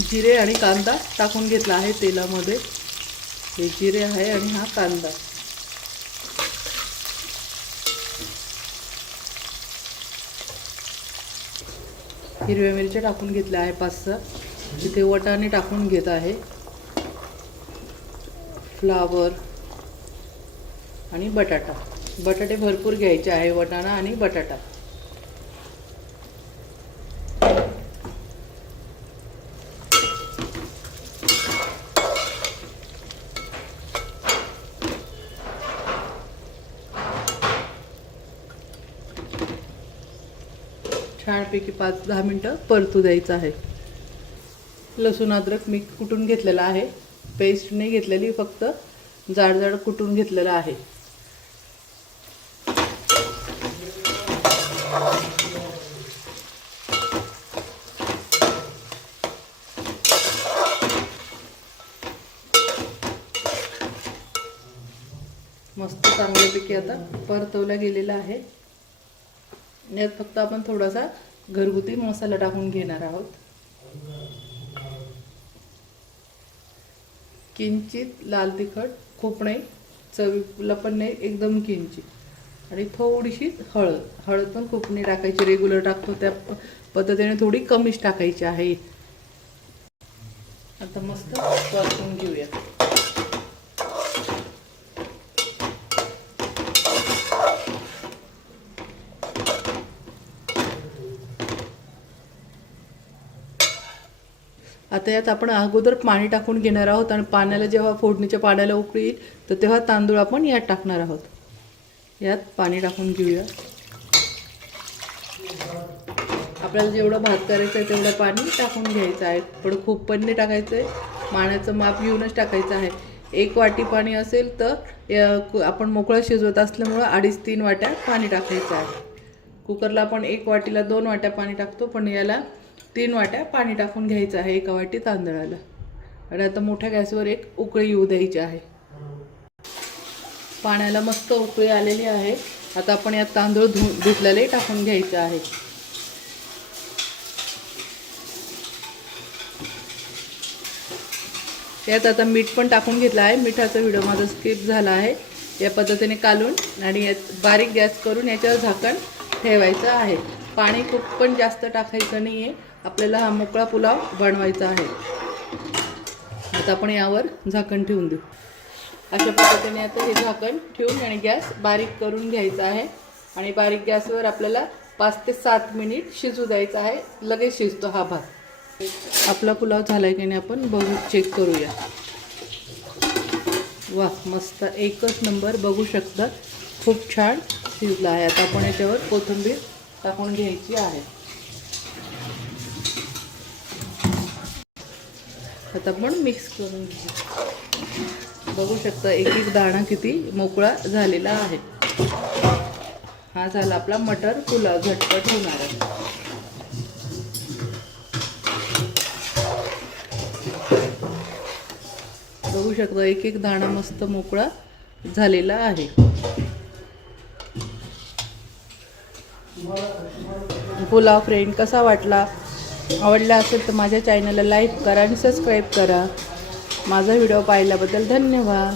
जिरे आणि कांदा टाकून घेतला आहे तेलामध्ये। हे जिरे आहे आणि हा कांदा। हिरव्या मिरच्या टाकून घेतल्या आहे 5-6। इथे वाटाणे टाकून घेत आहे, फ्लावर आणि बटाटा। बटाटे भरपूर घ्यायचे आहे, वाटाणा आणि बटाटा। छानपैकी 5-10 मिनिटं परतू द्यायचं आहे। लसूण अद्रक मी कुटून घेतलेला आहे, पेस्ट नाही घेतलेली, फक्त जाड जाड कुटून घेतलेला आहे। मस्त चांगल्यापैकी आता परतवला गेलेला आहे। यात फक्त आपण थोडासा घरगुती मसाला टाकून घेणार आहोत। किंचित लाल तिखट, खूप नाही, चवीला पण नाही, एकदम किंचित। आणि थोडीशी हळद। हळद पण खूप नाही टाकायची, रेग्युलर टाकतो त्या पद्धतीने थोडी कमीच टाकायची आहे। आता मस्त परतून घेऊया। आता यात आपण अगोदर पाणी टाकून घेणार आहोत आणि पाण्याला जेव्हा फोडणीच्या पाण्याला उकळी येईल तर तेव्हा तांदूळ आपण यात टाकणार आहोत। यात पाणी टाकून घेऊया। आपल्याला जेवढं भात करायचं आहे तेवढं पाणी टाकून घ्यायचं आहे, पण खूप पण नाही टाकायचं आहे, पाण्याचं माप घेऊनच टाकायचं आहे। 1 वाटी पाणी असेल तर आपण मोकळं शिजवत असल्यामुळे 2.5-3 वाट्या पाणी टाकायचं आहे। कुकरला आपण 1 वाटीला 2 वाट्या पाणी टाकतो, पण याला 3 वाट्या पाणी टाकून घ्यायचं आहे 1 वाटी तांदळाला। आणि आता मोठ्या गॅसवर एक उकळी येऊ द्यायची आहे। पाण्याला मस्त उकळी आलेली आहे। आता आपण यात तांदूळ धुतलेले टाकून घ्यायचे आहे। यात आता मीठ पण टाकून घेतलं आहे। मिठाचा व्हिडिओ माझा स्किप झाला आहे। या पद्धतीने कालून आणि यात बारीक गॅस करून याच्यावर झाकण ठेवायचं आहे। पाणी खूप पण जास्त टाकायचं नाही आहे, आपल्याला हा मोकळा पुलाव बनवायचा आहे। आता आपण यावर झाकण ठेवून देऊ। अशा पद्धतीने आता हे झाकण ठेवून आणि गॅस बारीक करून घ्यायचा आहे। आणि बारीक गॅसवर आपल्याला 5 ते 7 मिनिट शिजू द्यायचा आहे, लगेच शिजतो हा भात। आपला पुलाव झालाय की नाही आपण बघू, चेक करूया। वाह, मस्त एकच नंबर, बघू शकता खूप छान शिजला आहे। आता आपण याच्यावर कोथिंबीर टाकून घ्यायची आहे। आता आपण मिक्स करून घेऊ। बघू शकता एक दाणा किती मोकळा झालेला आहे। हा झाला आपला मटर पुलाव, झटपट होणारा। बघू शकता एक दाणा मस्त मोकळा झालेला आहे। पुलाव फ्रेंड कसा वाटला? आवडला असेल तर माझ्या चॅनलला लाईक करा आणि सबस्क्राईब करा। माझा व्हिडिओ पाहिल्याबद्दल धन्यवाद।